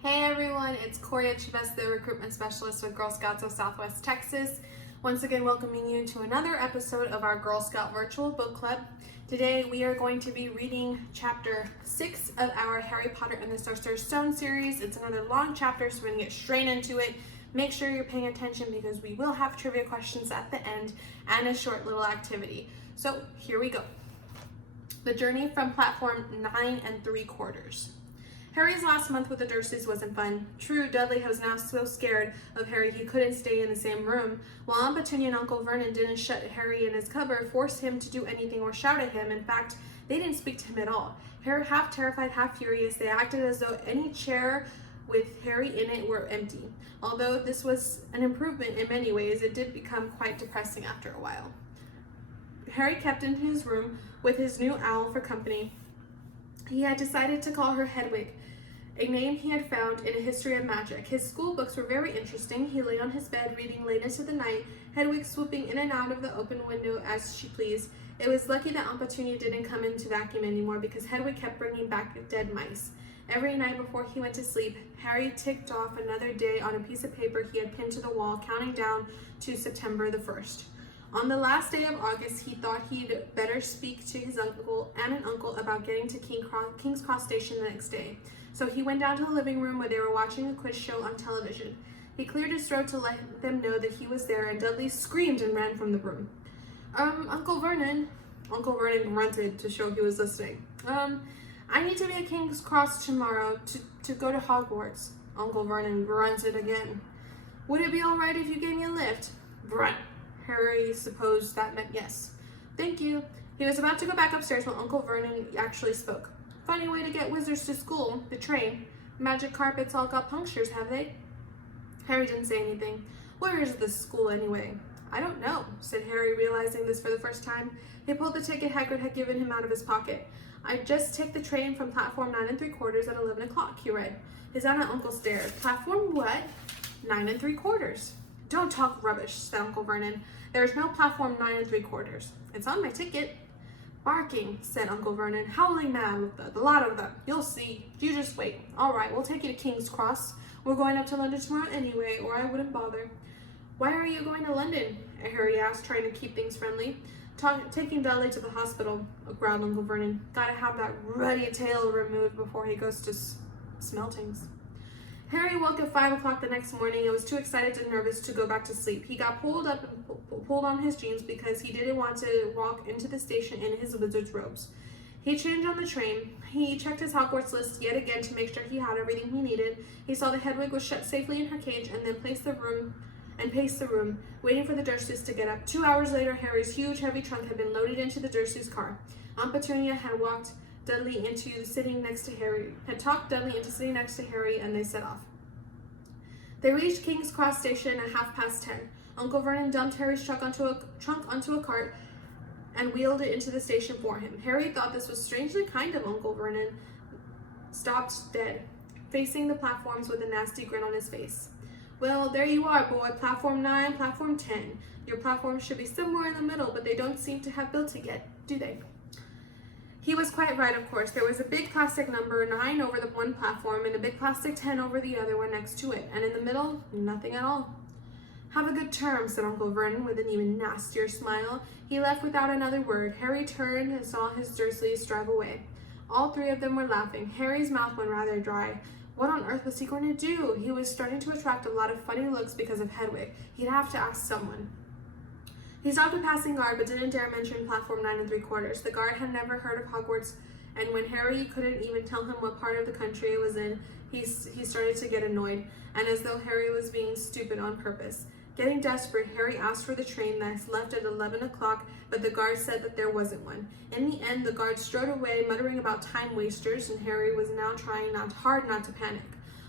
Hey everyone, it's Kori, the recruitment specialist with Girl Scouts of Southwest Texas. Once again, welcoming you to another episode of our Girl Scout Virtual Book Club. Today we are going to be reading chapter 6 of our Harry Potter and the Sorcerer's Stone series. It's another long chapter, so we're going to get straight into it. Make sure you're paying attention because we will have trivia questions at the end and a short little activity. So here we go. The journey from platform 9 3/4. Harry's last month with the Dursleys wasn't fun. True, Dudley was now so scared of Harry he couldn't stay in the same room. While Aunt Petunia and Uncle Vernon didn't shut Harry in his cupboard, force him to do anything or shout at him. In fact, they didn't speak to him at all. Harry, half terrified, half furious, they acted as though any chair with Harry in it were empty. Although this was an improvement in many ways, it did become quite depressing after a while. Harry kept in his room with his new owl for company. He had decided to call her Hedwig, a name he had found in a history of magic. His school books were very interesting. He lay on his bed reading late into the night, Hedwig swooping in and out of the open window as she pleased. It was lucky that Aunt Petunia didn't come in to vacuum anymore because Hedwig kept bringing back dead mice. Every night before he went to sleep, Harry ticked off another day on a piece of paper he had pinned to the wall, counting down to September the 1st. On the last day of August, he thought he'd better speak to his uncle and an uncle about getting to King's Cross Station the next day. So he went down to the living room where they were watching a quiz show on television. He cleared his throat to let them know that he was there, and Dudley screamed and ran from the room. Uncle Vernon grunted to show he was listening. I need to be at King's Cross tomorrow to go to Hogwarts. Uncle Vernon grunted again. Would it be all right if you gave me a lift? Grunt. Harry supposed that meant yes. Thank you. He was about to go back upstairs when Uncle Vernon actually spoke. Funny way to get wizards to school, the train. Magic carpets all got punctures, have they? Harry didn't say anything. Where is this school anyway? I don't know, said Harry, realizing this for the first time. He pulled the ticket Hagrid had given him out of his pocket. I just take the train from platform 9 3/4 at 11 o'clock, he read. His aunt and uncle stared. Platform what? 9 3/4. Don't talk rubbish, said Uncle Vernon. There's no platform 9 3/4. It's on my ticket. Barking, said Uncle Vernon. Howling mad with the lot of them. You'll see. You just wait. All right, we'll take you to King's Cross. We're going up to London tomorrow anyway, or I wouldn't bother. Why are you going to London? Harry asked, trying to keep things friendly. Taking Dudley to the hospital, growled Uncle Vernon. Gotta have that ruddy tail removed before he goes to Smeltings. Harry woke at 5 o'clock the next morning and was too excited and nervous to go back to sleep. He got pulled up and pulled on his jeans because he didn't want to walk into the station in his wizard's robes. He changed on the train. He checked his Hogwarts list yet again to make sure he had everything he needed. He saw that Hedwig was shut safely in her cage and then paced the room, waiting for the Dursleys to get up. 2 hours later, Harry's huge, heavy trunk had been loaded into the Dursleys' car. Aunt Petunia had talked Dudley into sitting next to Harry, and they set off. They reached King's Cross Station at 10:30. Uncle Vernon dumped Harry's trunk onto a cart and wheeled it into the station for him. Harry thought this was strangely kind of Uncle Vernon. Stopped dead, facing the platforms with a nasty grin on his face. Well, there you are, boy. Platform 9, platform 10. Your platform should be somewhere in the middle, but they don't seem to have built it yet, do they? He was quite right, of course. There was a big plastic number 9 over the one platform and a big plastic 10 over the other one next to it, and in the middle, nothing at all. Have a good term, said Uncle Vernon with an even nastier smile. He left without another word. Harry turned and saw his Dursleys drive away. All three of them were laughing. Harry's mouth went rather dry. What on earth was he going to do? He was starting to attract a lot of funny looks because of Hedwig. He'd have to ask someone. He stopped a passing guard but didn't dare mention platform 9 3/4. The guard had never heard of Hogwarts, and when Harry couldn't even tell him what part of the country it was in, he started to get annoyed, and as though Harry was being stupid on purpose. Getting desperate, Harry asked for the train that left at 11 o'clock, but the guard said that there wasn't one. In the end, the guard strode away, muttering about time wasters, and Harry was now trying hard not to panic.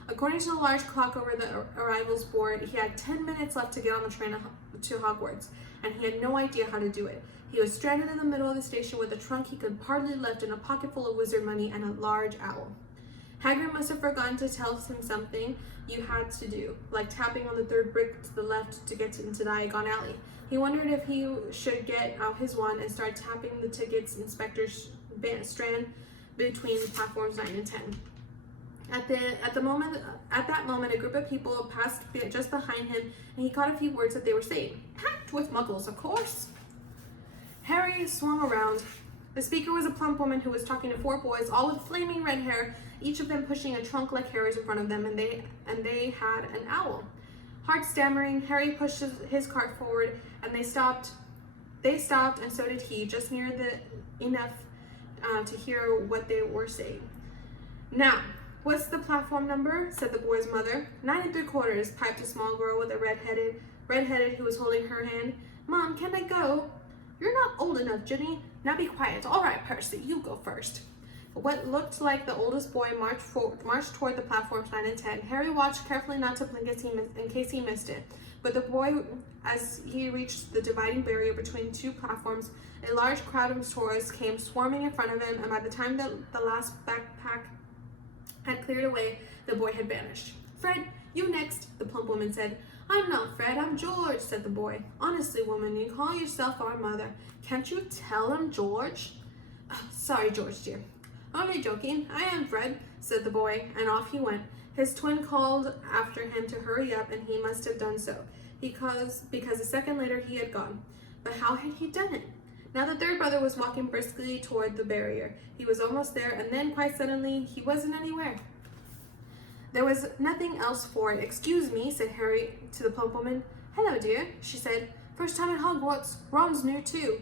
According to the large clock over the arrivals board, he had 10 minutes left to get on the train to Hogwarts, and he had no idea how to do it. He was stranded in the middle of the station with a trunk he could hardly lift and a pocket full of wizard money and a large owl. Hagrid must have forgotten to tell him something you had to do, like tapping on the third brick to the left to get into Diagon Alley. He wondered if he should get out his wand and start tapping the tickets inspector's strand between platforms 9 and 10. At that moment, a group of people passed just behind him, and he caught a few words that they were saying. Packed with muggles, of course. Harry swung around. The speaker was a plump woman who was talking to 4 boys, all with flaming red hair, each of them pushing a trunk like Harry's in front of them, and they had an owl. Hard stammering, Harry pushed his cart forward, and they stopped. They stopped, and so did he, just near enough to hear what they were saying. Now, what's the platform number? Said the boy's mother. 9 3/4, piped a small girl with a redheaded who was holding her hand. Mom, can I go? You're not old enough, Ginny. Now be quiet. All right, Percy, you go first. What looked like the oldest boy marched toward the platforms 9 and 10. Harry watched carefully not to blink in case he missed it. But the boy, as he reached the dividing barrier between 2 platforms, a large crowd of tourists came swarming in front of him, and by the time the last backpack had cleared away, the boy had vanished. Fred, you next, the plump woman said. I'm not Fred, I'm George, said the boy. Honestly, woman, you call yourself our mother. Can't you tell I'm George? Oh, sorry, George, dear. Only joking. I am Fred, said the boy, and off he went. His twin called after him to hurry up, and he must have done so, because a second later he had gone. But how had he done it? Now the 3rd brother was walking briskly toward the barrier. He was almost there, and then, quite suddenly, he wasn't anywhere. There was nothing else for it. Excuse me, said Harry to the plump woman. Hello, dear, she said. First time at Hogwarts. Ron's new, too.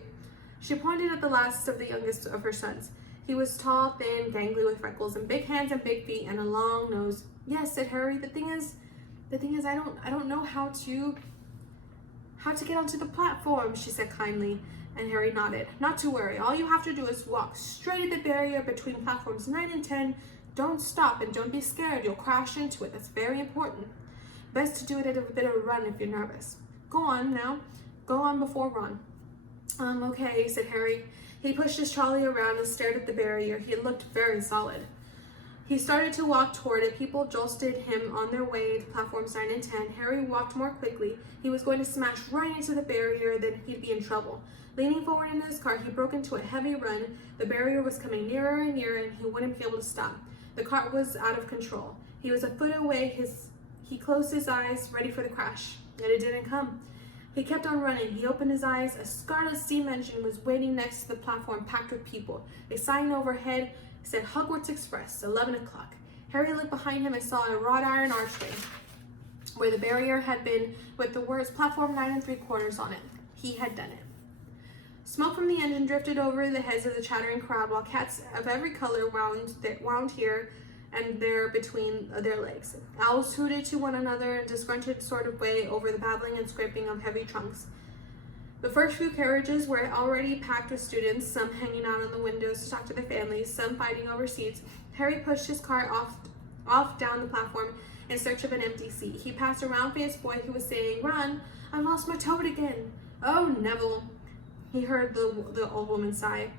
She pointed at the last of the youngest of her sons. He was tall, thin, gangly, with freckles, and big hands and big feet, and a long nose. Yes, said Harry. The thing is, I don't know how to get onto the platform, she said kindly, and Harry nodded. Not to worry. All you have to do is walk straight at the barrier between platforms 9 and 10. Don't stop and don't be scared. You'll crash into it. That's very important. Best to do it at a bit of a run if you're nervous. Go on now. Go on before Ron. Okay, said Harry. He pushed his trolley around and stared at the barrier. He looked very solid. He started to walk toward it. People jostled him on their way to platforms 9 and 10. Harry walked more quickly. He was going to smash right into the barrier, then he'd be in trouble. Leaning forward in his car, he broke into a heavy run. The barrier was coming nearer and nearer, and he wouldn't be able to stop. The cart was out of control. He was a foot away. He closed his eyes, ready for the crash, yet it didn't come. He kept on running. He opened his eyes. A scarlet steam engine was waiting next to the platform, packed with people. A sign overhead said Hogwarts Express, 11 o'clock. Harry looked behind him and saw a wrought iron archway where the barrier had been, with the words platform 9 3/4 on it. He had done it. Smoke from the engine drifted over the heads of the chattering crowd, while cats of every color wound here and there between their legs. Owls hooted to one another in a disgruntled sort of way over the babbling and scraping of heavy trunks. The first few carriages were already packed with students, some hanging out on the windows to talk to their families, some fighting over seats. Harry pushed his car off down the platform in search of an empty seat. He passed a round-faced boy who was saying, Run, I've lost my toad again. Oh, Neville. He heard the old woman sigh.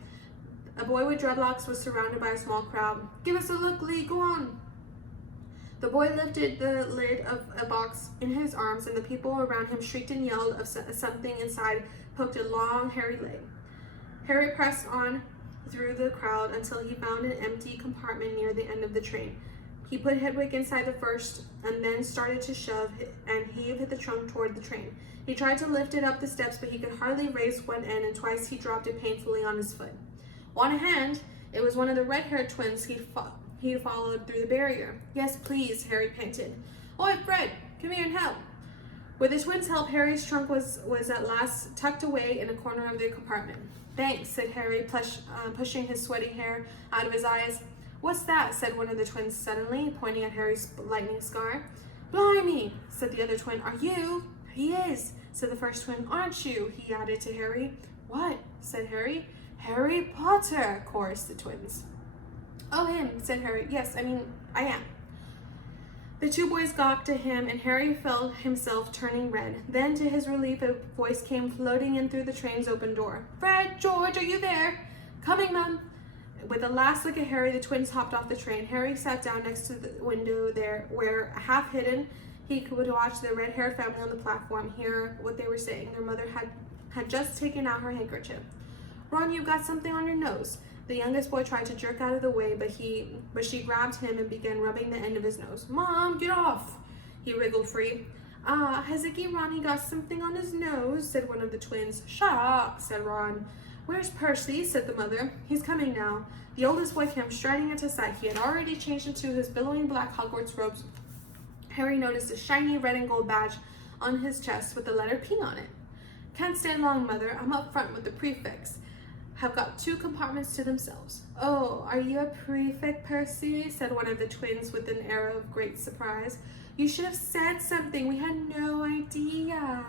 A boy with dreadlocks was surrounded by a small crowd. Give us a look, Lee, go on. The boy lifted the lid of a box in his arms, and the people around him shrieked and yelled of something inside poked a long, hairy leg. Harry pressed on through the crowd until he found an empty compartment near the end of the train. He put Hedwig inside the first and then started to shove and heave the trunk toward the train. He tried to lift it up the steps, but he could hardly raise one end, and twice he dropped it painfully on his foot. On a hand, it was one of the red-haired twins he followed through the barrier. Yes, please, Harry panted. Oi, Fred, come here and help. With the twins' help, Harry's trunk was at last tucked away in a corner of the compartment. Thanks, said Harry, pushing his sweaty hair out of his eyes. What's that? Said one of the twins suddenly, pointing at Harry's lightning scar. Blimey, said the other twin. Are you? He is, said the first twin. Aren't you? He added to Harry. What? Said Harry. Harry Potter, chorused the twins. Oh, him, said Harry. Yes, I am. The two boys gawked at him, and Harry felt himself turning red. Then, to his relief, a voice came floating in through the train's open door. Fred, George, are you there? Coming, Mum. With a last look at Harry, the twins hopped off the train. Harry sat down next to the window there, where, half hidden, he could watch the red-haired family on the platform, hear what they were saying. Their mother had just taken out her handkerchief. Ron, you got something on your nose. The youngest boy tried to jerk out of the way, but she grabbed him and began rubbing the end of his nose. "Mom, get off!" He wriggled free. Has Icky Ronnie got something on his nose?" said one of the twins. "Shut up," said Ron. "Where's Percy?" said the mother. "He's coming now." The oldest boy came striding into sight. He had already changed into his billowing black Hogwarts robes. Harry noticed a shiny red and gold badge on his chest with the letter P on it. "Can't stay long, Mother. I'm up front with the prefects. Have got 2 compartments to themselves." "Oh, are you a prefect, Percy?" said one of the twins with an air of great surprise. "You should have said something. We had no idea."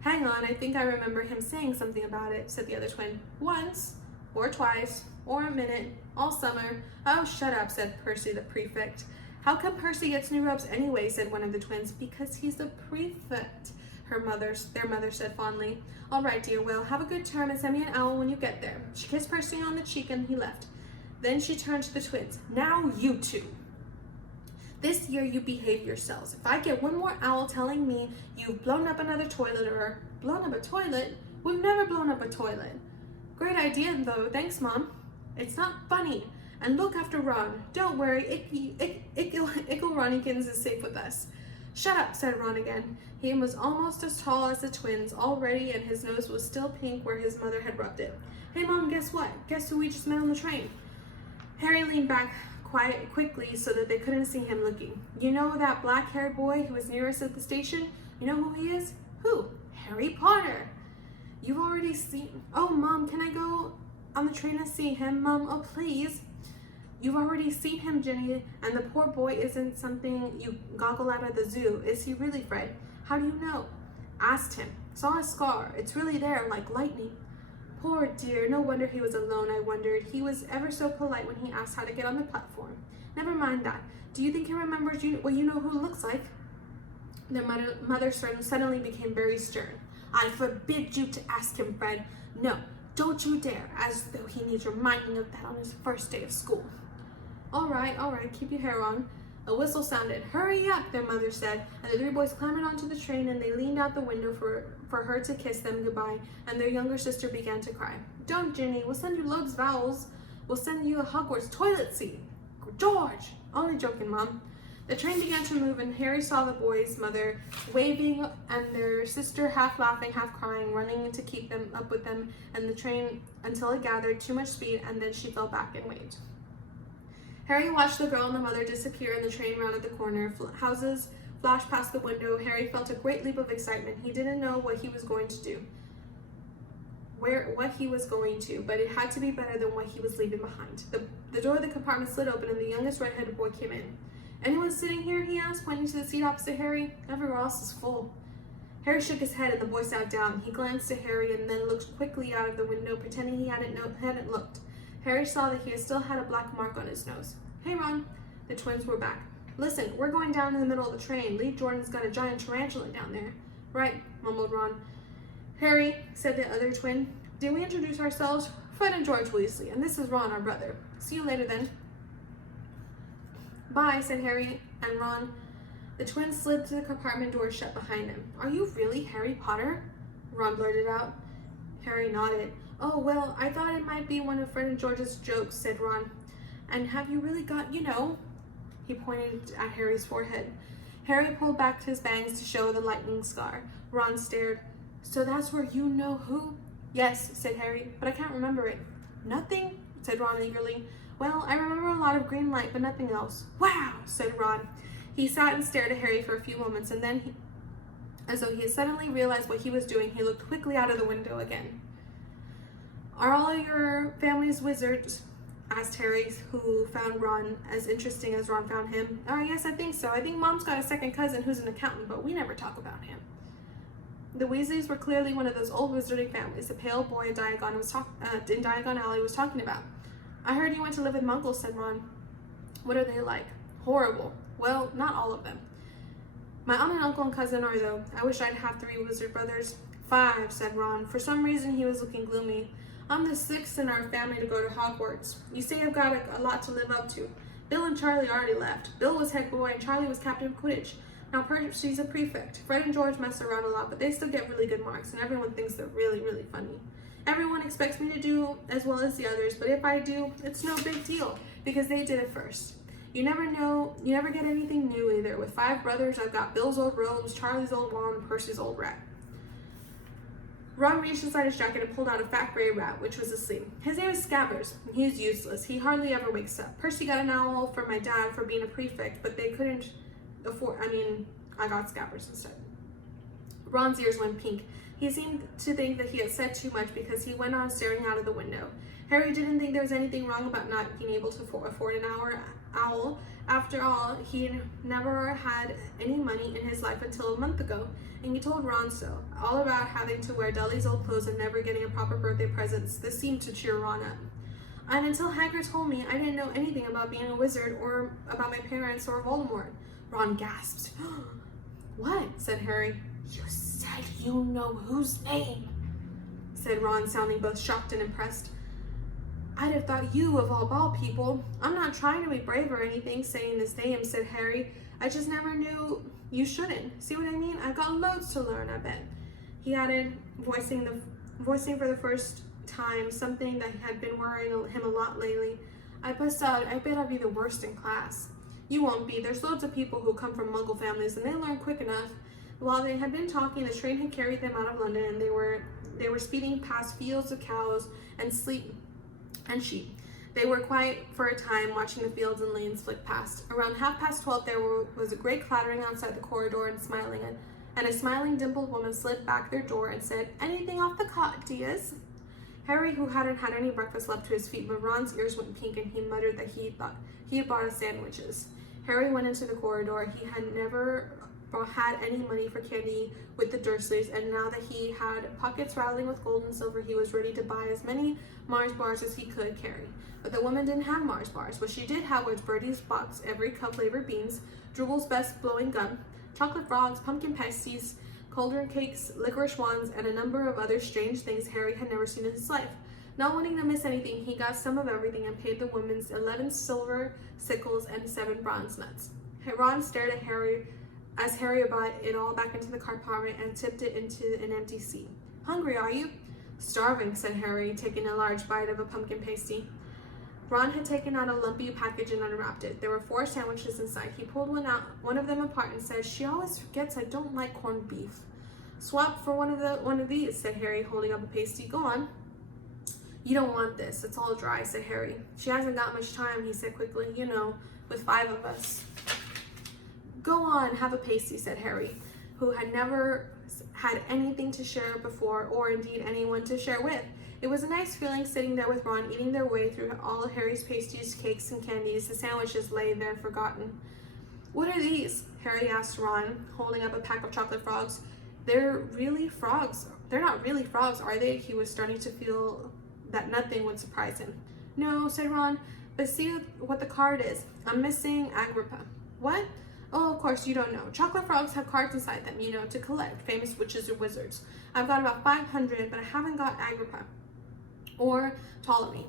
"Hang on, I think I remember him saying something about it," said the other twin. "Once, or twice, or a minute, all summer." "Oh, shut up," said Percy the prefect. "How come Percy gets new robes anyway?" said one of the twins. "Because he's the prefect," their mother said fondly. "All right, dear, well, have a good term and send me an owl when you get there." She kissed Percy on the cheek and he left. Then she turned to the twins. "Now you two. This year you behave yourselves. If I get one more owl telling me you've blown up another toilet or..." "Blown up a toilet? We've never blown up a toilet." "Great idea, though. Thanks, Mom." "It's not funny. And look after Ron. Don't worry, Ickle Ronnikins is safe with us." "Shut up," said Ron again. He was almost as tall as the twins already, and his nose was still pink where his mother had rubbed it. "Hey, Mom, guess what? Guess who we just met on the train?" Harry leaned back quickly so that they couldn't see him looking. "You know that black-haired boy who was nearest at the station? You know who he is?" "Who?" "Harry Potter." "You've already seen..." "Oh, Mom, can I go on the train to see him, Mom? Oh, please." "You've already seen him, Ginny, and the poor boy isn't something you goggle out of the zoo. Is he really, Fred?" "How do you know?" "Asked him. Saw a scar. It's really there, like lightning." "Poor dear, no wonder he was alone," I wondered. "He was ever so polite when he asked how to get on the platform." "Never mind that. Do you think he remembers you? Well, you know who it looks like." Their mother suddenly became very stern. "I forbid you to ask him, Fred. No, don't you dare, as though he needs reminding of that on his first day of school." All right, keep your hair on." A whistle sounded. "Hurry up," their mother said, and the 3 boys clambered onto the train and they leaned out the window for her to kiss them goodbye, and their younger sister began to cry. "Don't, Ginny. We'll send you Love's vowels. We'll send you a Hogwarts toilet seat." "George!" "Only joking, Mom." The train began to move and Harry saw the boys' mother waving and their sister half laughing, half crying, running to keep them up with them and the train until it gathered too much speed and then she fell back and waved. Harry watched the girl and the mother disappear and the train rounded the corner. Houses flashed past the window. Harry felt a great leap of excitement. He didn't know what he was going to do, but it had to be better than what he was leaving behind. The door of the compartment slid open and the youngest red-headed boy came in. "Anyone sitting here?" he asked, pointing to the seat opposite Harry. "Everywhere else is full." Harry shook his head and the boy sat down. He glanced at Harry and then looked quickly out of the window, pretending he hadn't looked. Harry saw that he still had a black mark on his nose. "Hey, Ron." The twins were back. "Listen, we're going down in the middle of the train. Lee Jordan's got a giant tarantula down there." "Right," mumbled Ron. "Harry," said the other twin, "did we introduce ourselves? Fred and George Weasley, and this is Ron, our brother. See you later then." "Bye," said Harry and Ron. The twins slid to the compartment door shut behind them. "Are you really Harry Potter?" Ron blurted out. Harry nodded. "Oh, well, I thought it might be one of Fred and George's jokes," said Ron. "And have you really got, He pointed at Harry's forehead. Harry pulled back his bangs to show the lightning scar. Ron stared. "So that's where you know who?" "Yes," said Harry, "but I can't remember it." "Nothing?" said Ron eagerly. "Well, I remember a lot of green light, but nothing else." "Wow!" said Ron. He sat and stared at Harry for a few moments, and then, as though he had suddenly realized what he was doing, he looked quickly out of the window again. "Are all your families wizards?" asked Harry, who found Ron as interesting as Ron found him. Yes, I think so. I think Mom's got a second cousin who's an accountant, but we never talk about him." The Weasleys were clearly one of those old wizarding families the pale boy in Diagon Alley was talking about. "I heard you went to live with Muggles," said Ron. "What are they like?" "Horrible. Well, not all of them. My aunt and uncle and cousin are, though. I wish I'd have 3 wizard brothers." "5, said Ron. For some reason he was looking gloomy. "I'm the 6th in our family to go to Hogwarts. You see, I've got a lot to live up to. Bill and Charlie already left. Bill was head boy and Charlie was captain of Quidditch. Now Percy's a prefect. Fred and George mess around a lot, but they still get really good marks, and everyone thinks they're really, really funny. Everyone expects me to do as well as the others, but if I do, it's no big deal because they did it first. You never get anything new either. With 5 brothers, I've got Bill's old robes, Charlie's old wand, and Percy's old rat. Ron reached inside his jacket and pulled out a fat gray rat, which was asleep. His name is Scabbers. He's useless. He hardly ever wakes up. Percy got an owl from my dad for being a prefect, but they couldn't afford, I got Scabbers instead. Ron's ears went pink. He seemed to think that he had said too much because he went on staring out of the window. Harry didn't think there was anything wrong about not being able to afford an owl. After all, he'd never had any money in his life until a month ago, and he told Ron so, all about having to wear Dudley's old clothes and never getting a proper birthday present. This seemed to cheer Ron up. And until Hagrid told me, I didn't know anything about being a wizard or about my parents or Voldemort. Ron gasped. What? Said Harry. You said you know whose name? Said Ron, sounding both shocked and impressed. I'd have thought you of all ball people. I'm not trying to be brave or anything saying this name, said Harry. I just never knew you shouldn't. See what I mean? I've got loads to learn, I bet. He added, voicing for the first time something that had been worrying him a lot lately. I bet I'll be the worst in class. You won't be. There's loads of people who come from Muggle families and they learn quick enough. While they had been talking, the train had carried them out of London and they were speeding past fields of cows and sheep. They were quiet for a time, watching the fields and lanes flick past. Around 12:30, there was a great clattering outside the corridor and a smiling, dimpled woman slid back their door and said, "Anything off the cot, dears?" Harry, who hadn't had any breakfast, leapt to his feet, but Ron's ears went pink and he muttered that he thought he had bought us sandwiches. Harry went into the corridor. He had never had any money for candy with the Dursleys, and now that he had pockets rattling with gold and silver, he was ready to buy as many Mars bars as he could carry. But the woman didn't have Mars bars. What she did have was Birdie's box, every cup flavored beans, Drooble's best blowing gum, chocolate frogs, pumpkin pasties, cauldron cakes, licorice wands, and a number of other strange things Harry had never seen in his life. Not wanting to miss anything, he got some of everything and paid the woman's 11 silver sickles and 7 bronze nuts. Ron stared at Harry as Harry brought it all back into the compartment and tipped it into an empty seat. Hungry, are you? Starving, said Harry, taking a large bite of a pumpkin pasty. Ron had taken out a lumpy package and unwrapped it. There were 4 sandwiches inside. He pulled one of them apart and said, "She always forgets I don't like corned beef." "Swap for one of these," said Harry, holding up a pasty. "Go on." "You don't want this. It's all dry," said Harry. "She hasn't got much time," he said quickly. "You know, with 5 of us." "Go on, have a pasty," said Harry, who had never had anything to share before, or indeed anyone to share with. It was a nice feeling sitting there with Ron, eating their way through all Harry's pasties, cakes, and candies. The sandwiches lay there forgotten. "What are these?" Harry asked Ron, holding up a pack of chocolate frogs. They're really frogs. They're not really frogs, are they?" He was starting to feel that nothing would surprise him. "No," said Ron, "but see what the card is. I'm missing Agrippa." "What?" "Oh, of course you don't know. Chocolate frogs have cards inside them, you know, to collect famous witches or wizards. I've got about 500, but I haven't got Agrippa or Ptolemy."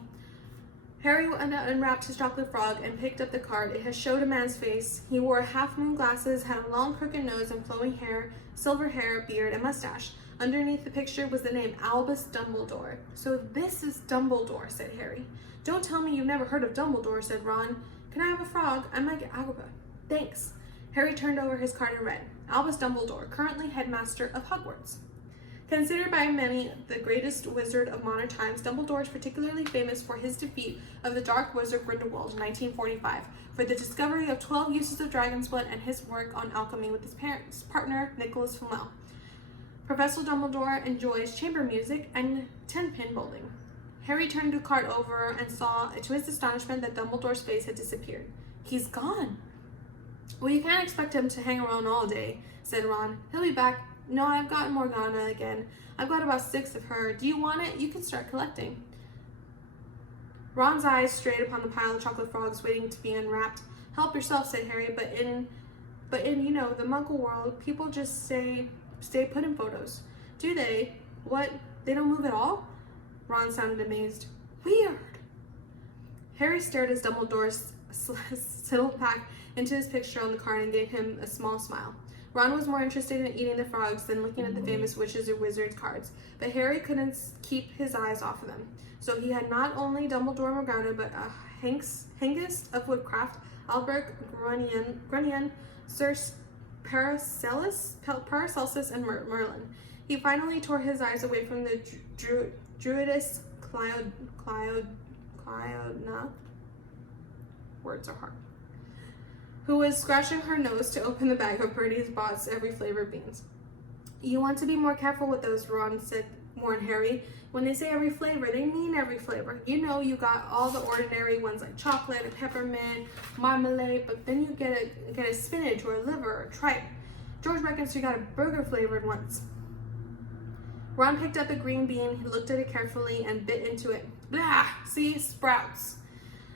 Harry unwrapped his chocolate frog and picked up the card. It had showed a man's face. He wore half-moon glasses, had a long crooked nose and flowing hair, silver hair, beard, and mustache. Underneath the picture was the name Albus Dumbledore. "So this is Dumbledore," said Harry. "Don't tell me you've never heard of Dumbledore," said Ron. "Can I have a frog? I might get Agrippa." "Thanks." Harry turned over his card and read, "Albus Dumbledore, currently headmaster of Hogwarts." Considered by many the greatest wizard of modern times, Dumbledore is particularly famous for his defeat of the Dark Wizard Grindelwald in 1945, for the discovery of 12 uses of dragon's blood, and his work on alchemy with his partner, Nicholas Flamel. Professor Dumbledore enjoys chamber music and 10-pin bowling. Harry turned the card over and saw, to his astonishment, that Dumbledore's face had disappeared. "He's gone." "Well, you can't expect him to hang around all day," said Ron. "He'll be back. No, I've got Morgana again. I've got about 6 of her. Do you want it? You can start collecting." Ron's eyes strayed upon the pile of chocolate frogs waiting to be unwrapped. "Help yourself," said Harry, but in the Muggle world, people just stay put in photos." "Do they? What? They don't move at all?" Ron sounded amazed. "Weird." Harry stared as Dumbledore settled back into his picture on the card and gave him a small smile. Ron was more interested in eating the frogs than looking at the famous witches or wizards cards, but Harry couldn't keep his eyes off of them. So he had not only Dumbledore Morgana, but a Hengist of Woodcraft, Albert Grunion, Sir Paracelsus, and Merlin. He finally tore his eyes away from the druidess Cleodna, words are hard, who was scratching her nose to open the bag of Bertie's Bot's every flavor beans. You want to be more careful with those, Ron said, warned Harry. When they say every flavor, they mean every flavor. You know, you got all the ordinary ones like chocolate and peppermint, marmalade, but then you get a spinach or a liver or tripe. George reckons you got a burger flavored once. Ron picked up a green bean, he looked at it carefully and bit into it. Blah! See? Sprouts.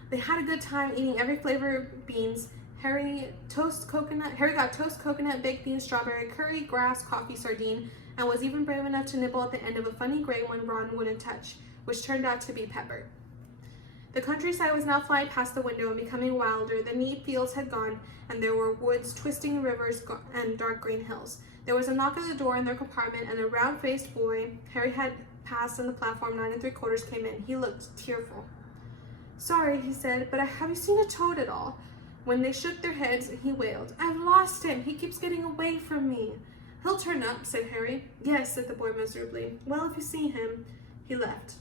They had a good time eating every flavor beans. Harry got toast coconut, baked beans, strawberry, curry, grass, coffee, sardine, and was even brave enough to nibble at the end of a funny gray one Ron wouldn't touch, which turned out to be pepper. The countryside was now flying past the window and becoming wilder. The neat fields had gone, and there were woods, twisting rivers, and dark green hills. There was a knock at the door in their compartment, and a round-faced boy Harry had passed on the platform 9 3/4 came in. He looked tearful. Sorry, he said, but have you seen a toad at all? When they shook their heads, he wailed, I've lost him. He keeps getting away from me. He'll turn up, said Harry. Yes, said the boy miserably. Well, if you see him. He left.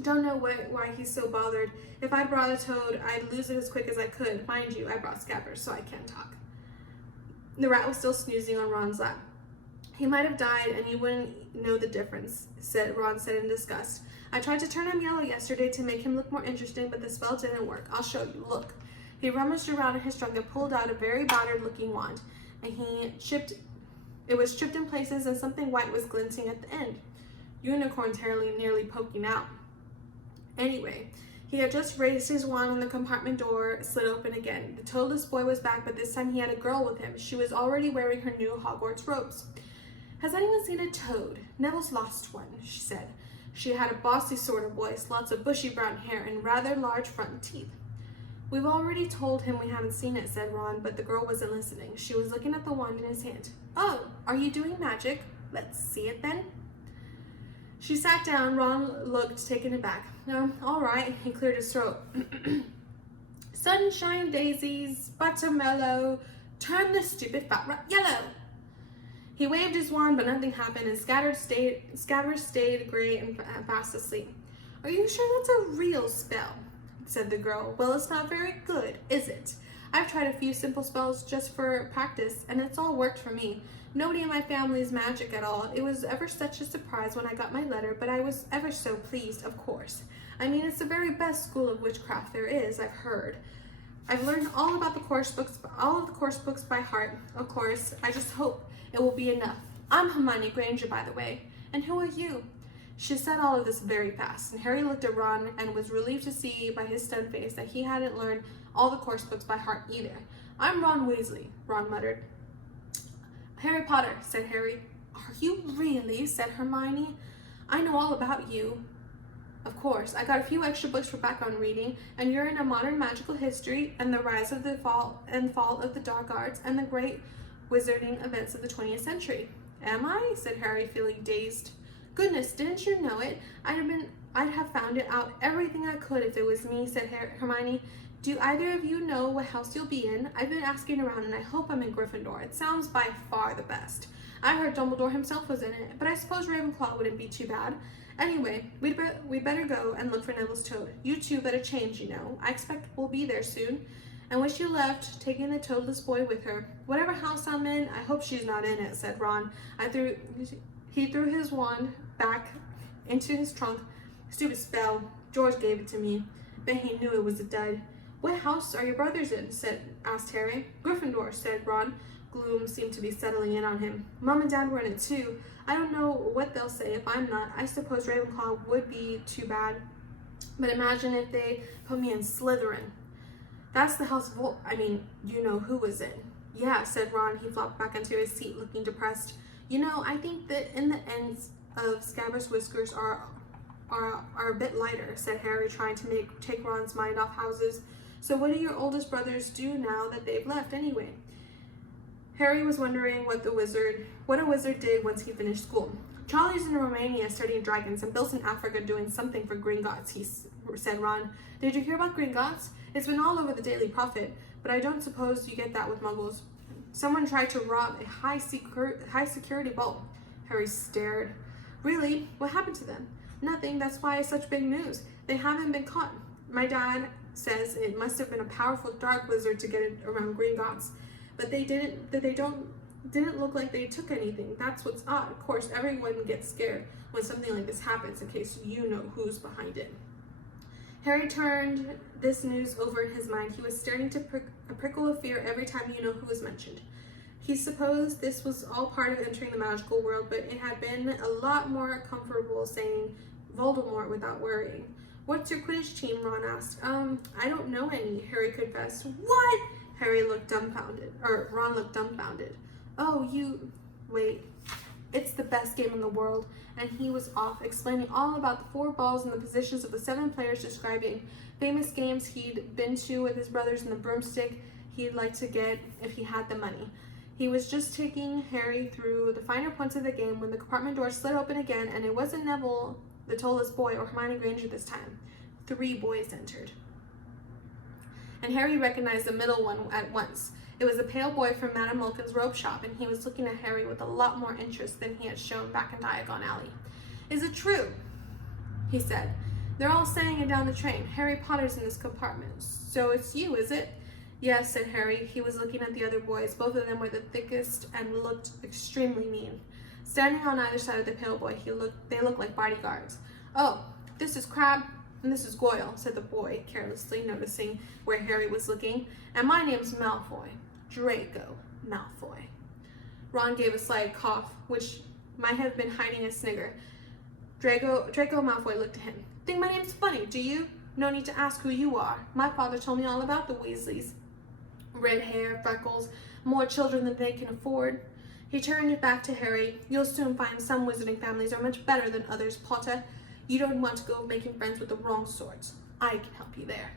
Don't know why he's so bothered. If I brought a toad, I'd lose it as quick as I could. Mind you, I brought Scabbers, so I can't talk. The rat was still snoozing on Ron's lap. He might have died, and you wouldn't know the difference, Ron said in disgust. I tried to turn him yellow yesterday to make him look more interesting, but the spell didn't work. I'll show you. Look. He rummaged around in his trunk and pulled out a very battered-looking wand, and it was chipped in places, and something white was glinting at the end. Unicorns nearly poking out. Anyway, he had just raised his wand and the compartment door slid open again. The toadless boy was back, but this time he had a girl with him. She was already wearing her new Hogwarts robes. Has anyone seen a toad? Neville's lost one, she said. She had a bossy sort of voice, lots of bushy brown hair, and rather large front teeth. We've already told him we haven't seen it, said Ron, but the girl wasn't listening. She was looking at the wand in his hand. Oh, are you doing magic? Let's see it then. She sat down. Ron looked taken aback. No, all right. He cleared his throat. Sunshine daisies, buttermellow, turn the stupid fat rat yellow. He waved his wand, but nothing happened, and Scabbers stayed gray and fast asleep. Are you sure that's a real spell? Said the girl. Well, it's not very good, is it? I've tried a few simple spells just for practice, and it's all worked for me. Nobody in my family is magic at all. It was ever such a surprise when I got my letter, but I was ever so pleased, of course. I mean, it's the very best school of witchcraft there is, I've heard. I've learned all of the course books by heart. Of course, I just hope it will be enough. I'm Hermione Granger, by the way. And who are you? She said all of this very fast, and Harry looked at Ron and was relieved to see by his stunned face that he hadn't learned all the course books by heart either. I'm Ron Weasley, Ron muttered. Harry Potter, said Harry. Are you really? Said Hermione. I know all about you. Of course, I got a few extra books for background reading, and you're in a modern magical history and the rise of the fall of the dark arts and the great wizarding events of the 20th century. Am I? Said Harry, feeling dazed. Goodness, didn't you know it? I'd have found it out everything I could if it was me, said Hermione. Do either of you know what house you'll be in? I've been asking around, and I hope I'm in Gryffindor. It sounds by far the best. I heard Dumbledore himself was in it, but I suppose Ravenclaw wouldn't be too bad. Anyway, we'd better go and look for Neville's toad. You two better change, you know. I expect we'll be there soon. And when she left, taking the toadless boy with her. Whatever house I'm in, I hope she's not in it, said Ron. He threw his wand back into his trunk. Stupid spell. George gave it to me. Bet he knew it was a dud. What house are your brothers in? asked Harry. Gryffindor, said Ron. Gloom seemed to be settling in on him. Mom and Dad were in it too. I don't know what they'll say if I'm not. I suppose Ravenclaw would be too bad. But imagine if they put me in Slytherin. That's the house you know who was in. Yeah, said Ron. He flopped back into his seat, looking depressed. You know, I think that in the ends of Scabbers' whiskers are a bit lighter, said Harry, trying to take Ron's mind off houses. So what do your oldest brothers do now that they've left anyway? Harry was wondering what a wizard did once he finished school. Charlie's in Romania studying dragons, and Bill's in Africa doing something for Gringotts, said Ron. Did you hear about Gringotts? It's been all over the Daily Prophet, but I don't suppose you get that with muggles. Someone tried to rob a high security vault. Harry stared. Really? What happened to them? Nothing, that's why it's such big news. They haven't been caught. My dad says it must have been a powerful dark wizard to get it around Gringotts, but they didn't look like they took anything. That's what's odd. Of course, everyone gets scared when something like this happens in case you know who's behind it. Harry turned this news over in his mind. He was starting to a prickle of fear every time you know who was mentioned. He supposed this was all part of entering the magical world, but it had been a lot more comfortable saying Voldemort without worrying. What's your Quidditch team? Ron asked. I don't know any, Harry confessed. What? Ron looked dumbfounded. Oh, wait. It's the best game in the world. And he was off, explaining all about the 4 balls and the positions of the 7 players, describing famous games he'd been to with his brothers and the broomstick he'd like to get if he had the money. He was just taking Harry through the finer points of the game when the compartment door slid open again, and it wasn't Neville, the tallest boy, or Hermione Granger this time. 3 boys entered. And Harry recognized the middle one at once. It was a pale boy from Madame Malkin's robe shop, and he was looking at Harry with a lot more interest than he had shown back in Diagon Alley. Is it true? He said. They're all saying it down the train. Harry Potter's in this compartment. So it's you, is it? Yes, said Harry. He was looking at the other boys. Both of them were the thickest and looked extremely mean. Standing on either side of the pale boy, they looked like bodyguards. Oh, this is Crabbe, and this is Goyle, said the boy, carelessly noticing where Harry was looking. And my name's Malfoy. Draco Malfoy. Ron gave a slight cough, which might have been hiding a snigger. Draco Malfoy looked at him. Think my name's funny, do you? No need to ask who you are. My father told me all about the Weasleys. Red hair, freckles, more children than they can afford. He turned it back to Harry. You'll soon find some wizarding families are much better than others, Potter. You don't want to go making friends with the wrong sorts. I can help you there.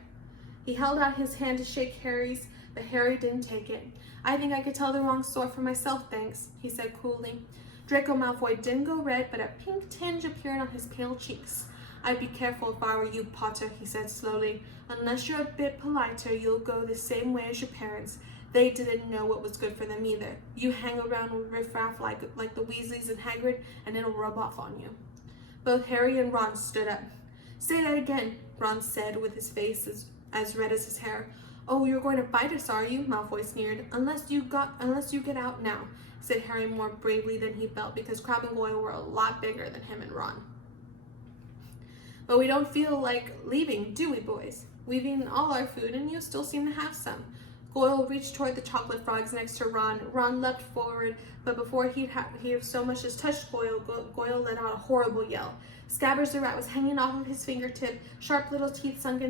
He held out his hand to shake Harry's, but Harry didn't take it. I think I could tell the wrong sort for myself, thanks, he said coolly. Draco Malfoy didn't go red, but a pink tinge appeared on his pale cheeks. I'd be careful if I were you, Potter, he said slowly. Unless you're a bit politer, you'll go the same way as your parents. They didn't know what was good for them either. You hang around with riffraff like the Weasleys and Hagrid, and it'll rub off on you. Both Harry and Ron stood up. Say that again, Ron said with his face as red as his hair. Oh, you're going to fight us, are you? Malfoy sneered. Unless you get out now, said Harry more bravely than he felt, because Crabbe and Goyle were a lot bigger than him and Ron. But we don't feel like leaving, do we, boys? We've eaten all our food, and you still seem to have some. Goyle reached toward the chocolate frogs next to Ron. Ron leapt forward, but before he so much as touched Goyle, Goyle let out a horrible yell. Scabbers the rat was hanging off of his fingertip, sharp little teeth sunk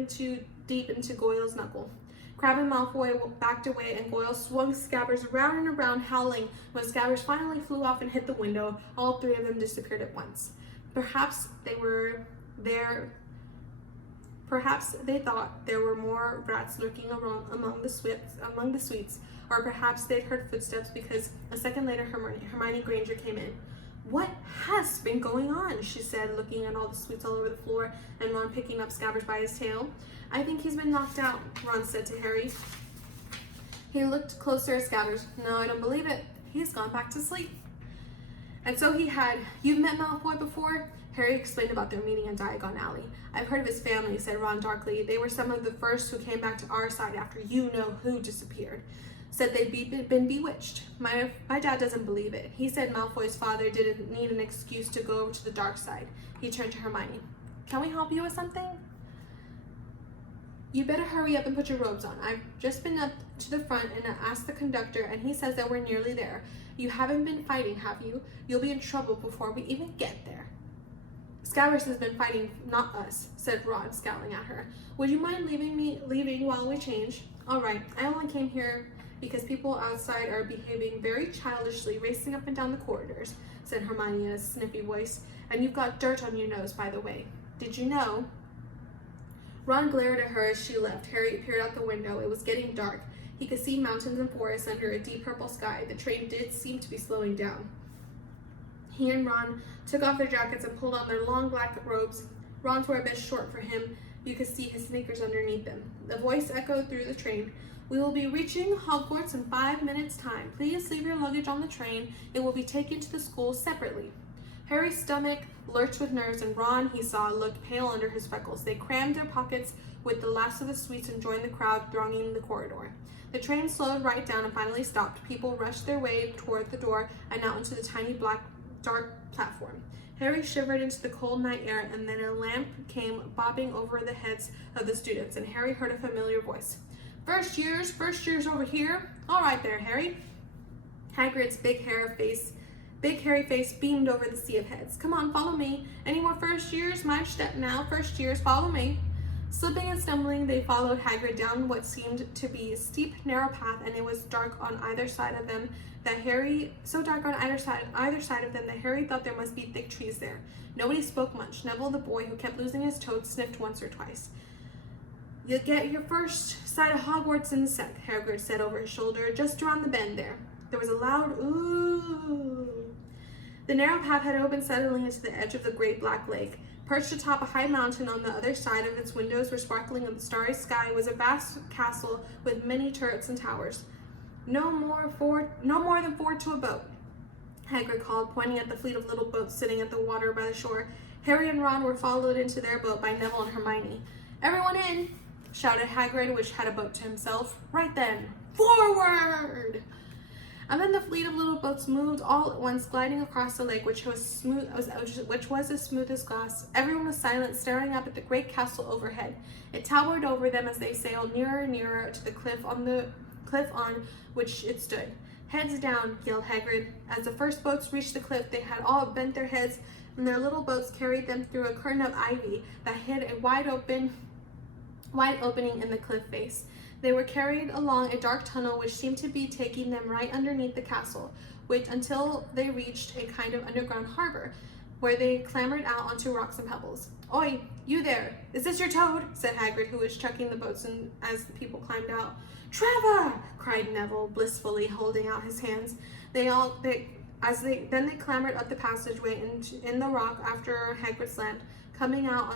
deep into Goyle's knuckle. Crabbe and Malfoy backed away, and Goyle swung Scabbers around and around, howling. When Scabbers finally flew off and hit the window, all 3 of them disappeared at once. Perhaps they thought there were more rats lurking around among the sweets, or perhaps they'd heard footsteps, because a second later Hermione Granger came in. What has been going on? She said, looking at all the sweets all over the floor, and Ron picking up Scabbers by his tail. I think he's been knocked out, Ron said to Harry. He looked closer at Scabbers. No, I don't believe it. He's gone back to sleep. And so he had. You've met Malfoy before? Harry explained about their meeting in Diagon Alley. I've heard of his family, said Ron darkly. They were some of the first who came back to our side after you-know-who disappeared. Said they'd been bewitched. My dad doesn't believe it. He said Malfoy's father didn't need an excuse to go over to the dark side. He turned to Hermione. Can we help you with something? You better hurry up and put your robes on. I've just been up to the front and asked the conductor, and he says that we're nearly there. You haven't been fighting, have you? You'll be in trouble before we even get there. Scabbers has been fighting, not us, said Ron, scowling at her. Would you mind leaving while we change? All right, I only came here because people outside are behaving very childishly, racing up and down the corridors, said Hermione in a snippy voice. And you've got dirt on your nose, by the way. Did you know? Ron glared at her as she left. Harry peered out the window. It was getting dark. He could see mountains and forests under a deep purple sky. The train did seem to be slowing down. He and Ron took off their jackets and pulled on their long black robes. Ron's were a bit short for him. You could see his sneakers underneath them. The voice echoed through the train. "We will be reaching Hogwarts in 5 minutes' time. Please leave your luggage on the train. It will be taken to the school separately." Harry's stomach lurched with nerves, and Ron, he saw, looked pale under his freckles. They crammed their pockets with the last of the sweets and joined the crowd thronging the corridor. The train slowed right down and finally stopped. People rushed their way toward the door and out into the tiny dark platform. Harry shivered into the cold night air, and then a lamp came bobbing over the heads of the students, and Harry heard a familiar voice. First years over here. All right there, Harry." Hagrid's big hairy face beamed over the sea of heads. "Come on, follow me. Any more first years? My step now. First years, follow me." Slipping and stumbling, they followed Hagrid down what seemed to be a steep, narrow path, and it was dark on either side of them that Harry thought there must be thick trees there. Nobody spoke much. Neville, the boy who kept losing his toad, sniffed once or twice. "You'll get your first sight of Hogwarts in a sec," Hagrid said over his shoulder, "just around the bend there." There was a loud ooh. The narrow path had opened suddenly into the edge of the great black lake. Perched atop a high mountain on the other side of its windows were sparkling in the starry sky was a vast castle with many turrets and towers. No more than 4 to a boat," Hagrid called, pointing at the fleet of little boats sitting at the water by the shore. Harry and Ron were followed into their boat by Neville and Hermione. "Everyone in!" shouted Hagrid, which had a boat to himself. Right then, "Forward!" And then the fleet of little boats moved all at once, gliding across the lake, which was as smooth as glass. Everyone was silent, staring up at the great castle overhead. It towered over them as they sailed nearer and nearer to the cliff on which it stood. "Heads down!" yelled Hagrid. As the first boats reached the cliff, they had all bent their heads, and their little boats carried them through a curtain of ivy that hid a wide opening in the cliff face. They were carried along a dark tunnel which seemed to be taking them right underneath the castle, until they reached a kind of underground harbor, where they clambered out onto rocks and pebbles. "Oi, you there! Is this your toad?" said Hagrid, who was chucking the boats in as the people climbed out. "Trevor!" cried Neville, blissfully holding out his hands. They clambered up the passageway in the rock after Hagrid's lamp, coming out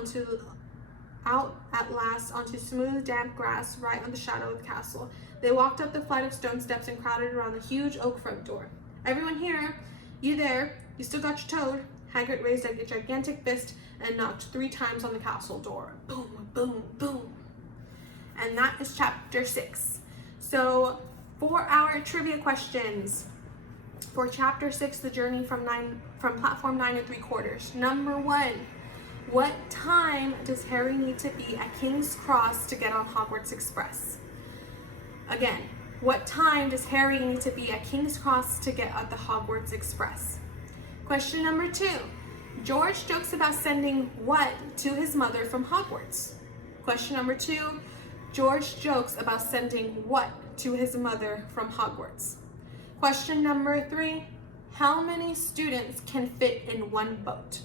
at last onto smooth, damp grass right on the shadow of the castle. They walked up the flight of stone steps and crowded around the huge oak front door. "Everyone here? You there? You still got your toad?" Hagrid raised a gigantic fist and knocked 3 times on the castle door. Boom, boom, boom. And that is chapter 6. So, for our trivia questions, for chapter 6, the journey from platform 9 3/4. Number 1. What time does Harry need to be at King's Cross to get on Hogwarts Express? Again, what time does Harry need to be at King's Cross to get at the Hogwarts Express? Question number 2. George jokes about sending what to his mother from Hogwarts? Question number 2. George jokes about sending what to his mother from Hogwarts? Question number 3. How many students can fit in one boat?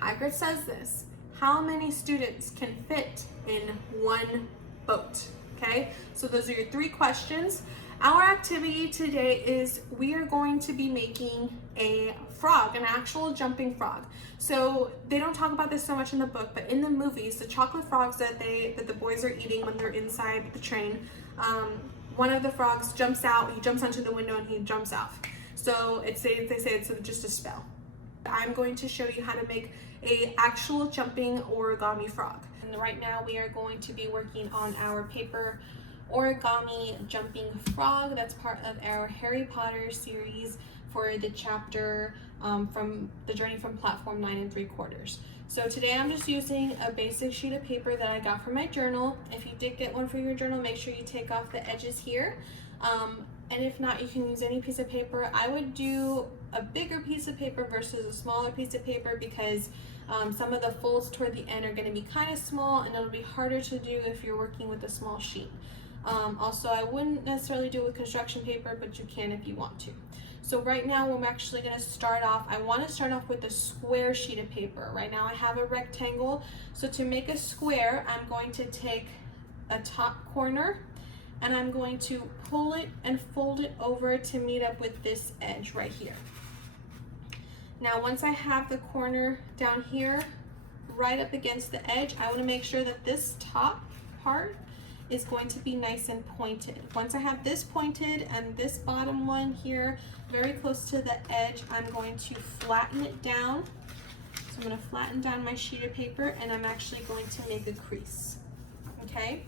Hagrid says this. How many students can fit in one boat? Okay, so those are your 3 questions. Our activity today is we are going to be making a frog, an actual jumping frog. So they don't talk about this so much in the book, but in the movies, the chocolate frogs that the boys are eating when they're inside the train, one of the frogs jumps out, he jumps onto the window and he jumps off. So they say it's just a spell. I'm going to show you how to make a actual jumping origami frog. And right now we are going to be working on our paper origami jumping frog. That's part of our Harry Potter series for the chapter from the journey from platform 9 3/4. So today I'm just using a basic sheet of paper that I got from my journal. If you did get one for your journal, make sure you take off the edges here. And if not, you can use any piece of paper. I would do a bigger piece of paper versus a smaller piece of paper because some of the folds toward the end are going to be kind of small and it'll be harder to do if you're working with a small sheet. Also, I wouldn't necessarily do it with construction paper, but you can if you want to. So right now I'm actually going to start off, I want to start off with a square sheet of paper. Right now I have a rectangle. So to make a square, I'm going to take a top corner and I'm going to pull it and fold it over to meet up with this edge right here. Now, once I have the corner down here right up against the edge, I want to make sure that this top part is going to be nice and pointed. Once I have this pointed and this bottom one here very close to the edge, I'm going to flatten it down. So I'm going to flatten down my sheet of paper, and I'm actually going to make a crease. Okay?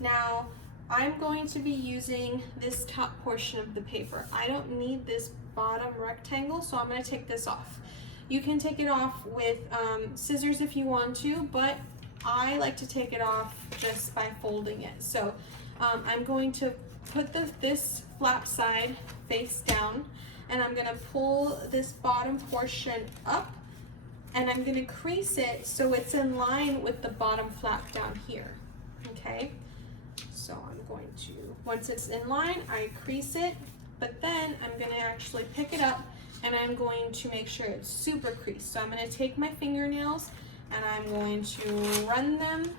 Now, I'm going to be using this top portion of the paper. I don't need this bottom rectangle, so I'm going to take this off. You can take it off with scissors if you want to, but I like to take it off just by folding it. So I'm going to put this flap side face down, and I'm going to pull this bottom portion up, and I'm going to crease it so it's in line with the bottom flap down here. Okay, so I'm going to, once it's in line, I crease it, but then I'm going to actually pick it up, and I'm going to make sure it's super creased. So I'm going to take my fingernails and I'm going to run them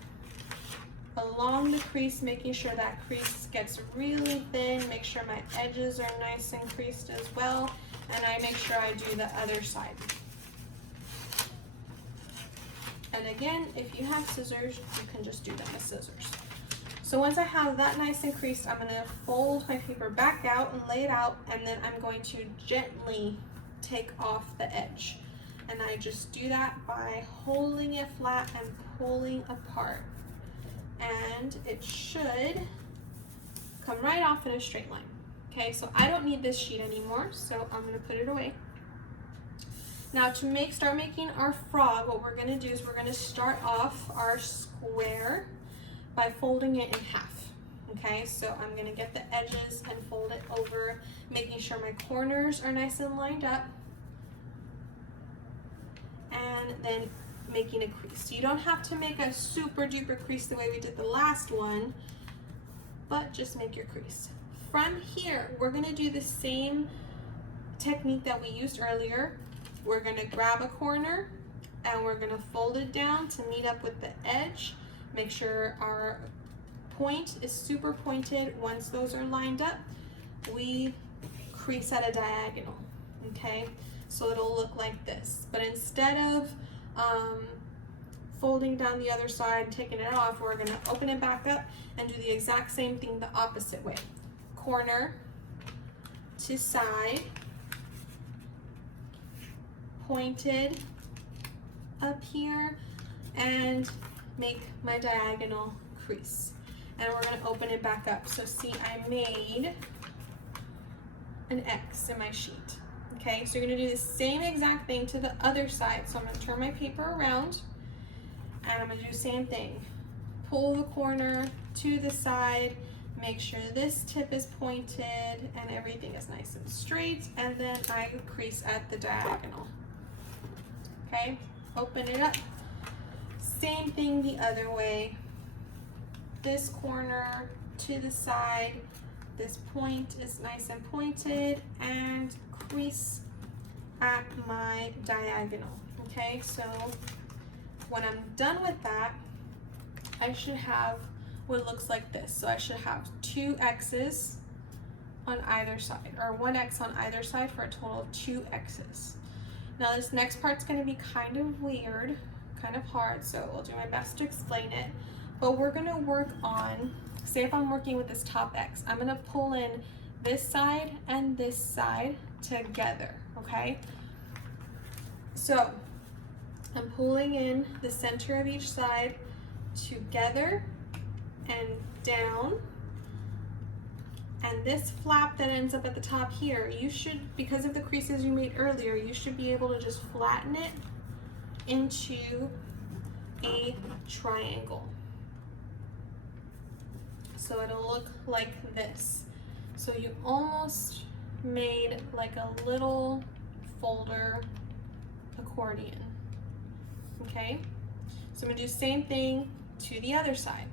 along the crease, making sure that crease gets really thin. Make sure my edges are nice and creased as well, and I make sure I do the other side. And again, if you have scissors, you can just do them with scissors. So once I have that nice and creased, I'm going to fold my paper back out and lay it out, and then I'm going to gently take off the edge. And I just do that by holding it flat and pulling apart. And it should come right off in a straight line. Okay, so I don't need this sheet anymore, so I'm going to put it away. Now to start making our frog, what we're going to do is we're going to start off our square by folding it in half. Okay, so I'm going to get the edges and fold it over, making sure my corners are nice and lined up, and then making a crease. So you don't have to make a super duper crease the way we did the last one, but just make your crease. From here, we're going to do the same technique that we used earlier. We're going to grab a corner and we're going to fold it down to meet up with the edge. Make sure our point is super pointed. Once those are lined up, we crease at a diagonal, okay? So it'll look like this. But instead of folding down the other side and taking it off, we're gonna open it back up and do the exact same thing the opposite way. Corner to side, pointed up here, and make my diagonal crease. And we're going to open it back up. So see, I made an X in my sheet. Okay, so you're going to do the same exact thing to the other side. So I'm going to turn my paper around, and I'm going to do the same thing. Pull the corner to the side, make sure this tip is pointed and everything is nice and straight, and then I crease at the diagonal. Okay, open it up. Same thing the other way. This corner to the side, this point is nice and pointed, and crease at my diagonal. Okay, so when I'm done with that, I should have what looks like this. So I should have 2 X's on either side, or 1 X on either side for a total of 2 X's. Now this next part's going to be kind of weird, kind of hard, so I'll do my best to explain it. But we're going to work on, say if I'm working with this top X, I'm going to pull in this side and this side together, okay? So I'm pulling in the center of each side together and down, and this flap that ends up at the top here, you should, because of the creases you made earlier, you should be able to just flatten it into a triangle. So it'll look like this. So you almost made like a little folder accordion. Okay? So I'm gonna do the same thing to the other side.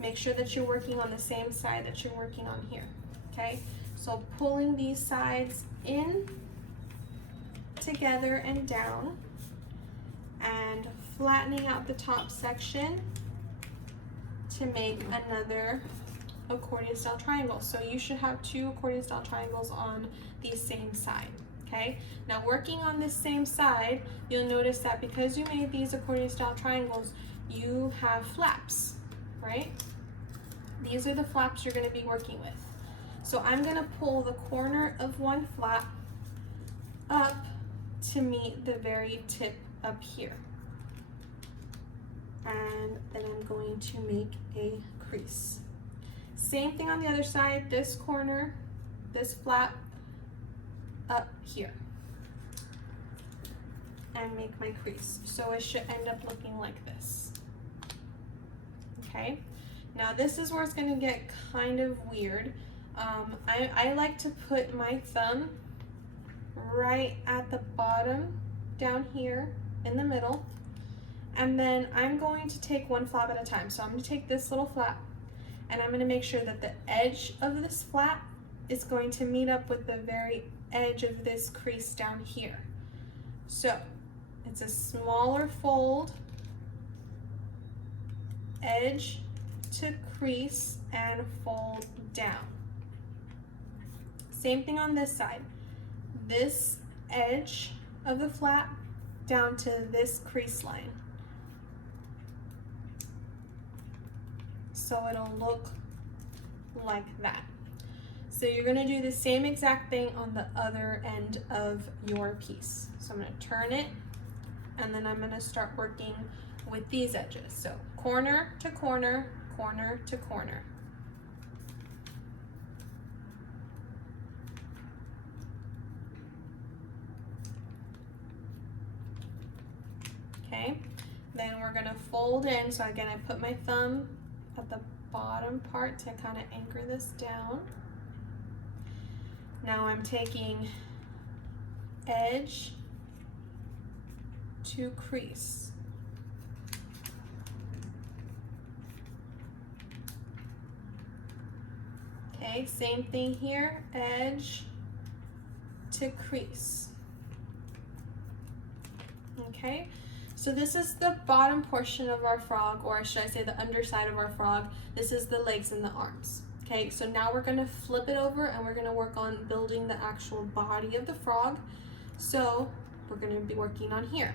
Make sure that you're working on the same side that you're working on here. Okay? So pulling these sides in together and down, and flattening out the top section to make another accordion style triangles. So you should have 2 accordion style triangles on the same side. Okay, now working on this same side, you'll notice that because you made these accordion style triangles, you have flaps, right? These are the flaps you're going to be working with. So I'm going to pull the corner of one flap up to meet the very tip up here. And then I'm going to make a crease. Same thing on the other side, this corner, this flap, up here. And make my crease. So it should end up looking like this. Okay, now this is where it's going to get kind of weird. I like to put my thumb right at the bottom down here in the middle, and then I'm going to take one flap at a time. So I'm going to take this little flap and I'm going to make sure that the edge of this flap is going to meet up with the very edge of this crease down here. So it's a smaller fold, edge to crease, and fold down. Same thing on this side. This edge of the flap down to this crease line. So it'll look like that. So you're going to do the same exact thing on the other end of your piece. So I'm going to turn it, and then I'm going to start working with these edges. So corner to corner, corner to corner. Okay, then we're going to fold in. So again, I put my thumb at the bottom part to kind of anchor this down. Now I'm taking edge to crease. Okay, same thing here, edge to crease. Okay, so this is the bottom portion of our frog, or should I say the underside of our frog. This is the legs and the arms. Okay, so now we're going to flip it over and we're going to work on building the actual body of the frog. So we're going to be working on here.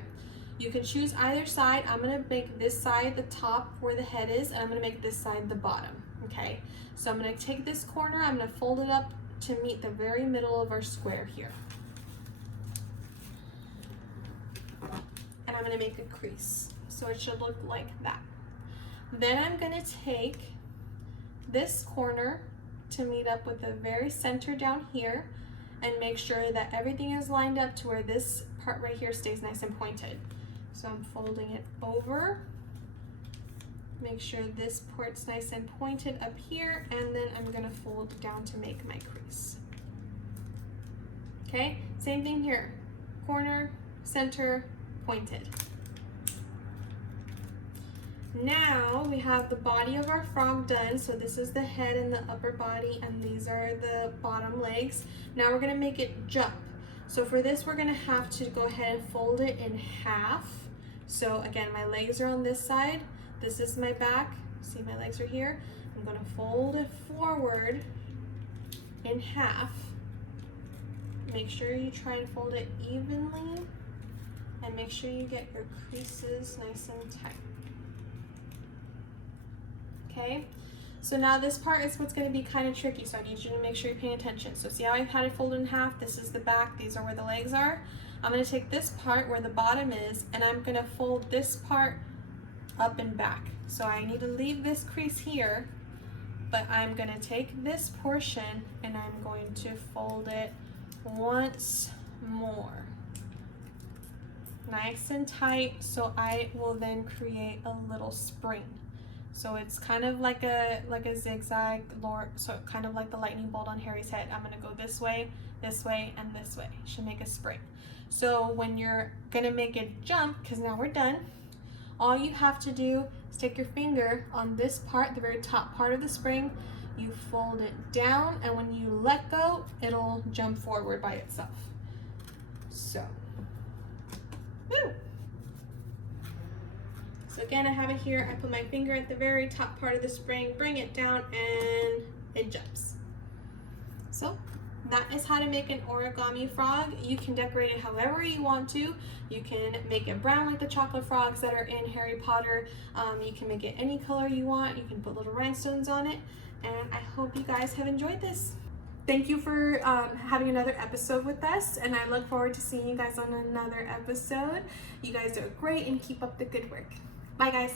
You can choose either side. I'm going to make this side the top where the head is, and I'm going to make this side the bottom. Okay, so I'm going to take this corner, I'm going to fold it up to meet the very middle of our square here. And I'm going to make a crease. So it should look like that. Then I'm going to take this corner to meet up with the very center down here and make sure that everything is lined up to where this part right here stays nice and pointed. So I'm folding it over, make sure this part's nice and pointed up here, and then I'm going to fold down to make my crease. Okay, same thing here, corner, center, pointed. Now we have the body of our frog done. So this is the head and the upper body, and these are the bottom legs. Now we're going to make it jump. So for this, we're going to have to go ahead and fold it in half. So again, my legs are on this side. This is my back. See, my legs are here. I'm going to fold it forward in half. Make sure you try and fold it evenly, and make sure you get your creases nice and tight. Okay, so now this part is what's going to be kind of tricky, so I need you to make sure you're paying attention. So see how I've had it folded in half? This is the back, these are where the legs are. I'm going to take this part where the bottom is, and I'm going to fold this part up and back. So I need to leave this crease here, but I'm going to take this portion and I'm going to fold it once more. Nice and tight, so I will then create a little spring. So it's kind of like a zigzag, so kind of like the lightning bolt on Harry's head. I'm gonna go this way, and this way. Should make a spring. So when you're gonna make it jump, because now we're done, all you have to do is take your finger on this part, the very top part of the spring, you fold it down, and when you let go, it'll jump forward by itself. So, woo! So again, I have it here. I put my finger at the very top part of the spring, bring it down, and it jumps. So that is how to make an origami frog. You can decorate it however you want to. You can make it brown like the chocolate frogs that are in Harry Potter. You can make it any color you want. You can put little rhinestones on it. And I hope you guys have enjoyed this. Thank you for having another episode with us, and I look forward to seeing you guys on another episode. You guys are great, and keep up the good work. Bye, guys.